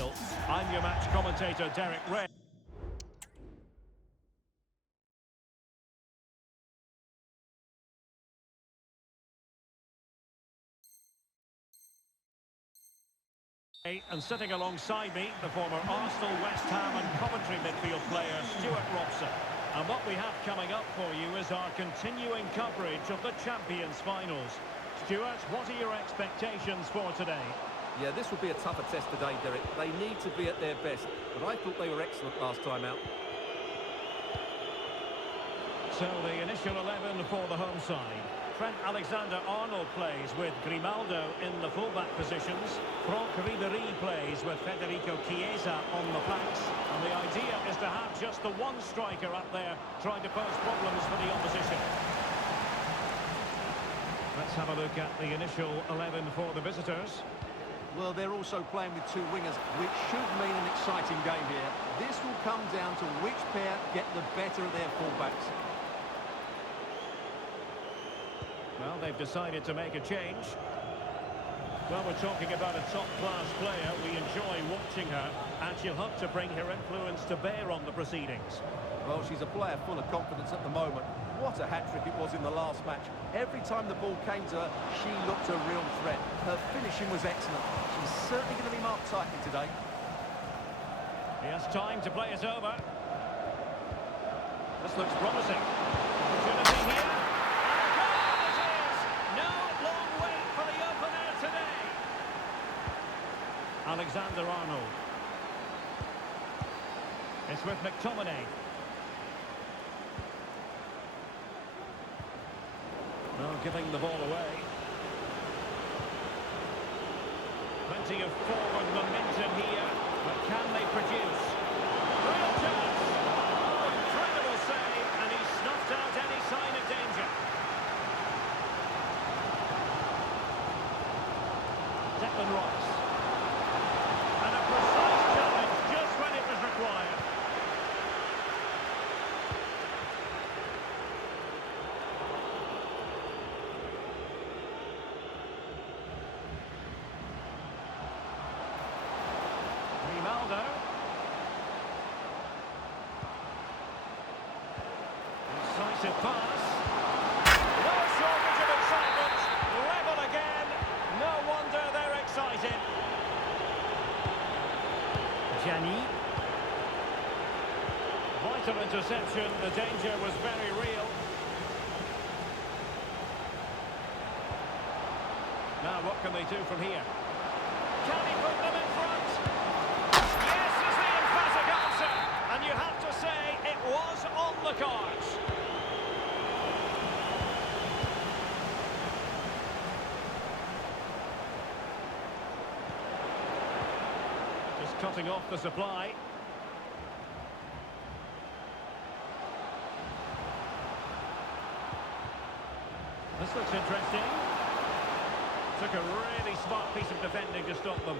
deal. I'm your match commentator, Derek Ray. And sitting alongside me, the former Arsenal, West Ham and Coventry midfield player, Stuart Robson. And what we have coming up for you is our continuing coverage of the Champions Finals. Stuart, what are your expectations for today? Yeah, this will be a tougher test today, Derek. They need to be at their best, but I thought they were excellent last time out. So the initial 11 for the home side. Trent Alexander-Arnold plays with Grimaldo in the fullback positions. Franck Ribéry plays with Federico Chiesa on the flanks. And the idea is to have just the one striker up there trying to pose problems for the opposition. Let's have a look at the initial 11 for the visitors. Well, they're also playing with two wingers, which should mean an exciting game here. This will come down to which pair get the better of their fullbacks. Well, they've decided to make a change. Well, we're talking about a top-class player. We enjoy watching her, and she'll have to bring her influence to bear on the proceedings. Well, she's a player full of confidence at the moment. What a hat-trick it was in the last match. Every time the ball came to her, she looked a real threat. Her finishing was excellent. She's certainly going to be marked tightly today. He has time to play it over. This looks promising. Opportunity here. Alexander-Arnold. It's with McTominay. Well, giving the ball away. Plenty of forward momentum here, but can they produce? Real chance! Oh, incredible save, and he snuffed out any sign of danger. Declan Rice. And a precise challenge just when it was required. Grimaldo. Decisive pass. No shortage of excitement. Level again. No wonder they're excited. Gianni. Vital interception. The danger was very real. Now what can they do from here? Can he put them in front? Yes is the emphatic answer. And you have to say it was on the cards. Cutting off the supply. This looks interesting. Took a really smart piece of defending to stop them.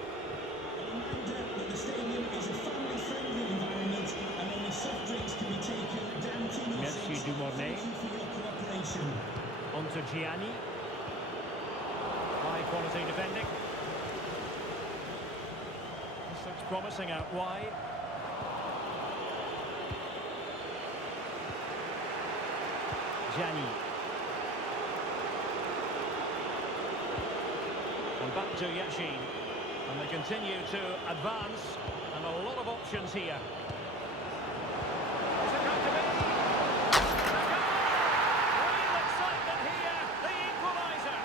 The stadium is a family-friendly environment and only soft drinks can be taken down to your Merci Dumornay. for your cooperation. On to Gianni. High quality defending. Looks promising out wide. Gianni. And back to Yashin. And they continue to advance. And a lot of options here. Is it going to be? Real excitement here. The equaliser.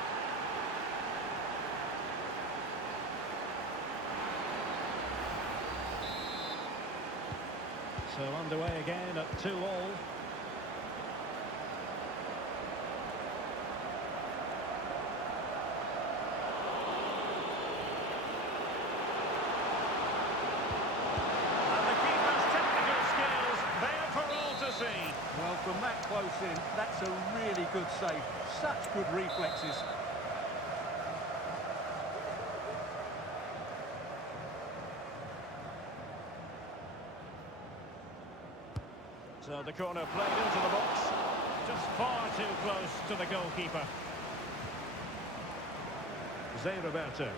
So underway again at 2-2. And the keeper's technical skills there for all to see. Well, from that close in, that's a really good save. Such good reflexes. So the corner played into the box. Just far too close to the goalkeeper. Zé Roberto.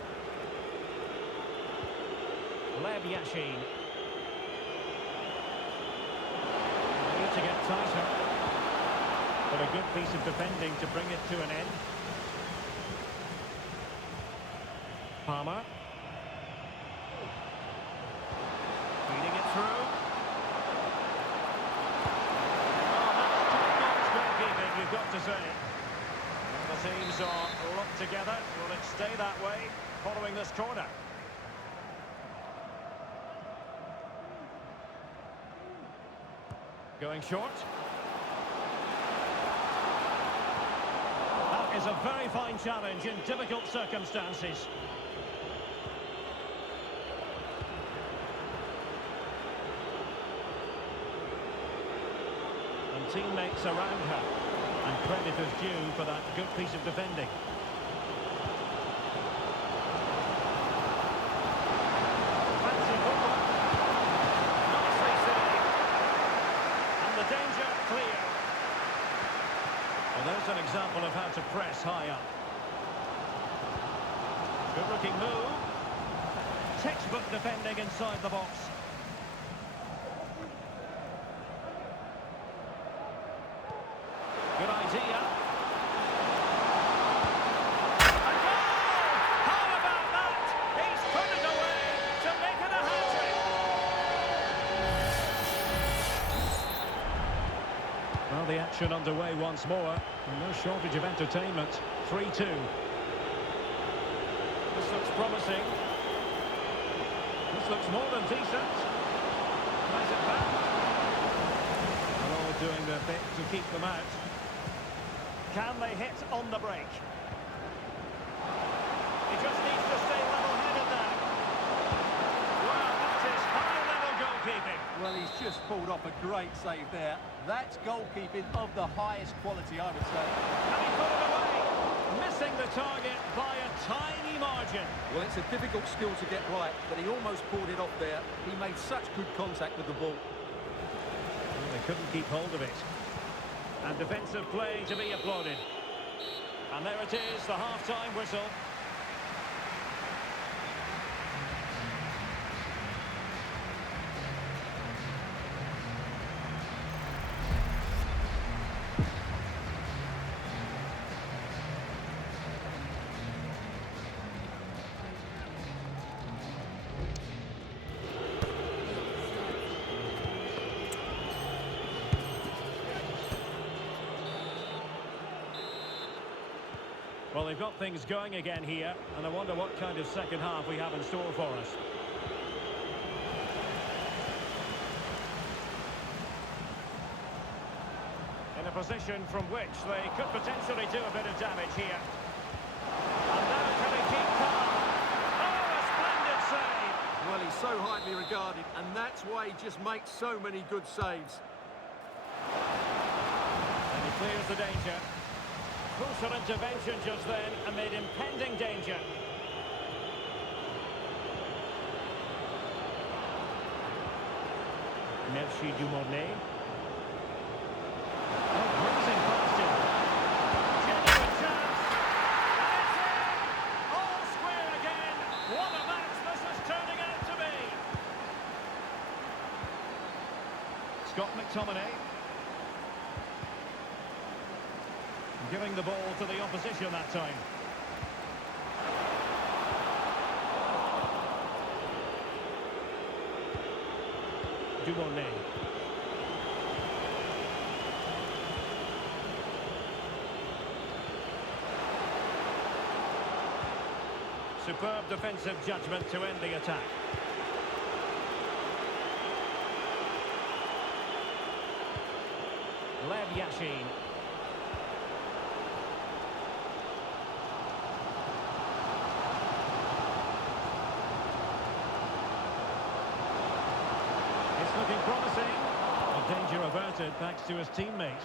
Lev Yashin. They need to get tighter. But a good piece of defending to bring it to an end. Palmer. Feeding it through. Oh, that's top-notch goalkeeping, you've got to say. And the teams are locked together. Will it stay that way following this corner? Going short. That is a very fine challenge in difficult circumstances. And teammates around her. And credit is due for that good piece of defending. Fancy football. Nicely saved. And the danger clear. Well, there's an example of how to press high up. Good looking move. Textbook defending inside the box. Good idea. A goal! How about that? He's put it away to make it a hat-trick. Well, the action underway once more. And no shortage of entertainment. 3-2. This looks promising. This looks more than decent. Plays it back. They're all doing their bit to keep them out. Can they hit on the break? He just needs to stay level-headed now. Well, that is high-level goalkeeping. Well, he's just pulled off a great save there. That's goalkeeping of the highest quality, I would say. Can he put it away? Missing the target by a tiny margin. Well, it's a difficult skill to get right, but he almost pulled it off there. He made such good contact with the ball. Well, they couldn't keep hold of it. And defensive play to be applauded. And there it is, the half-time whistle. Well, they've got things going again here, and I wonder what kind of second half we have in store for us. In a position from which they could potentially do a bit of damage here. And now can he keep calm? Oh, a splendid save! Well, he's so highly regarded, and that's why he just makes so many good saves. And he clears the danger. Crucial intervention just then amid impending danger. Merci Dumornay. Oh, bruising past him. Genuine chance. And it's in! All square again. What a match this is turning out to be. Scott McTominay. Giving the ball to the opposition that time. Dumornay. Superb defensive judgment to end the attack. Lev Yashin. Looking promising. The danger averted thanks to his teammates.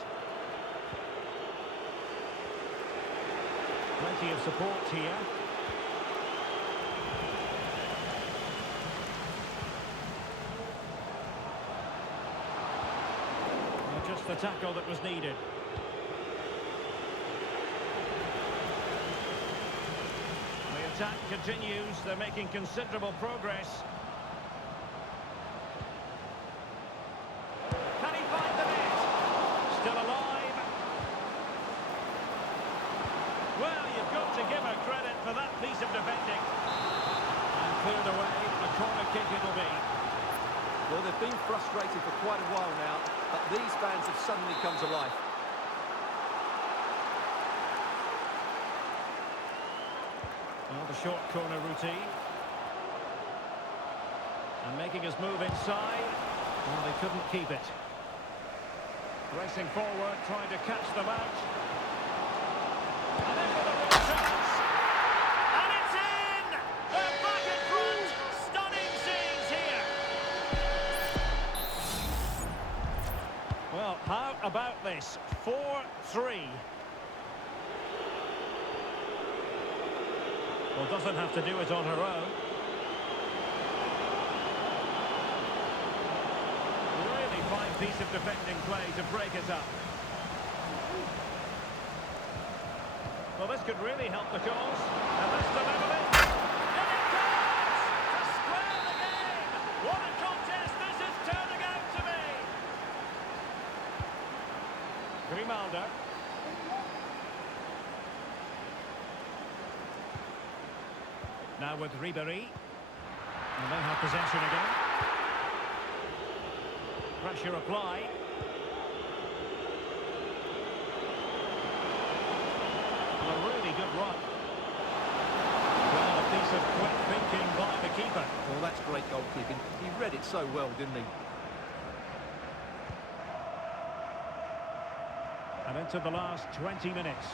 Plenty of support here. Well, just the tackle that was needed. The attack continues. They're making considerable progress. frustrated for quite a while now, but these fans have suddenly come to life. Well, the short corner routine. And making his move inside. Well, they couldn't keep it. Racing forward, trying to catch them out. And in with a real chance. And it's in! They're back in front! Stunning scenes here! Well, how about this? 4-3. Well, doesn't have to do it on her own. Really fine piece of defending play to break it up. Well, this could really help the cause. And this to level it. In it goes! To square the game! What a contest this is turning out to be! Grimaldo. Now with Ribéry. And they have possession again. Pressure applied. A really good run. Well, a piece of quick thinking by the keeper. Well, that's great goalkeeping. He read it so well, didn't he? And into the last 20 minutes.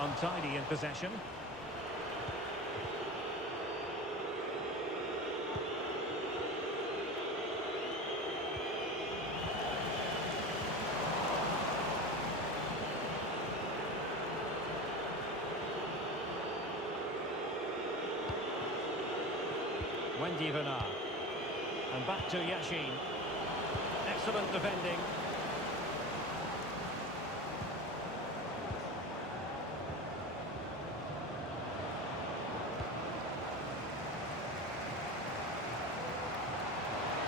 Untidy in possession. Wendy Renard. And back to Yashin. Excellent defending.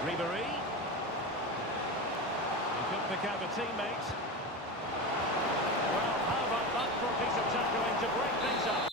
Ribéry. He could pick out a teammate. Well, how about that for a piece of tackling to break things up?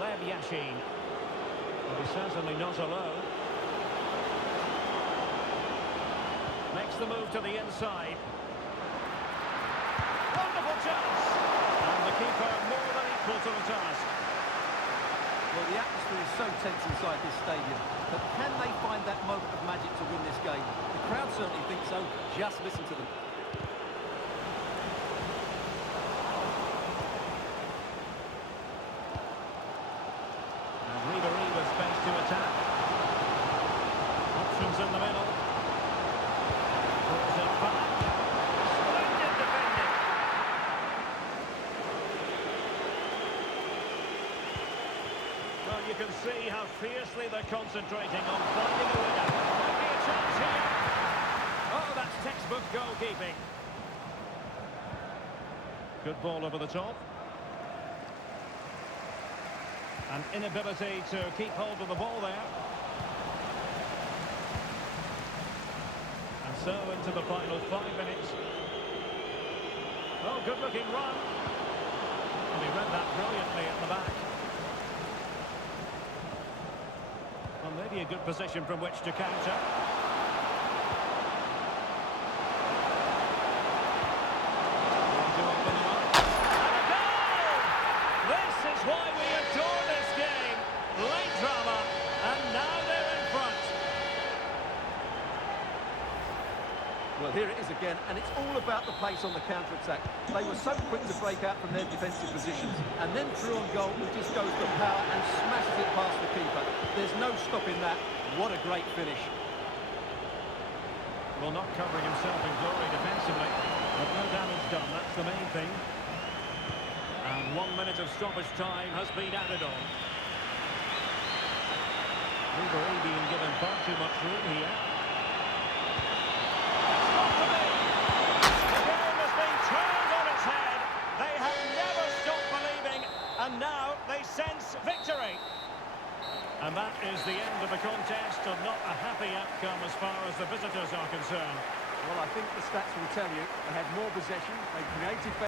Lev Yashin. Well, he's certainly not alone. Makes the move to the inside. Wonderful chance! And the keeper more than equal to the task. Well, the atmosphere is so tense inside this stadium, but can they find that moment of magic to win this game? The crowd certainly think so. Just listen to them. Ribéry with space to attack. Options in the middle. Pulls it back. Splendid defending. Well, you can see how fiercely they're concentrating on finding a winner. Might be a chance here. Oh, that's textbook goalkeeping. Good ball over the top. An inability to keep hold of the ball there. And so into the final 5 minutes. Oh, good-looking run. And he read that brilliantly at the back. Well, maybe a good position from which to counter. To open them up. And a goal! This is why we adore this game. Late drama, and now they're in front. Well, here it is again, and it's all about the pace on the counter-attack. They were so quick to break out from their defensive positions, and then through on goal, he just goes for power and smashes it past the keeper. There's no stopping that. What a great finish. Well, not covering himself in glory defensively, but no damage done, that's the main thing. And 1 minute of stoppage time has been added on. Ribery being given far too much room here. It's got to be! The game has been turned on its head. They have never stopped believing, and now they sense victory. And that is the end of the contest, and not a happy outcome as far as the visitors are concerned. Well, I think the stats will tell you they had more possession, they created better.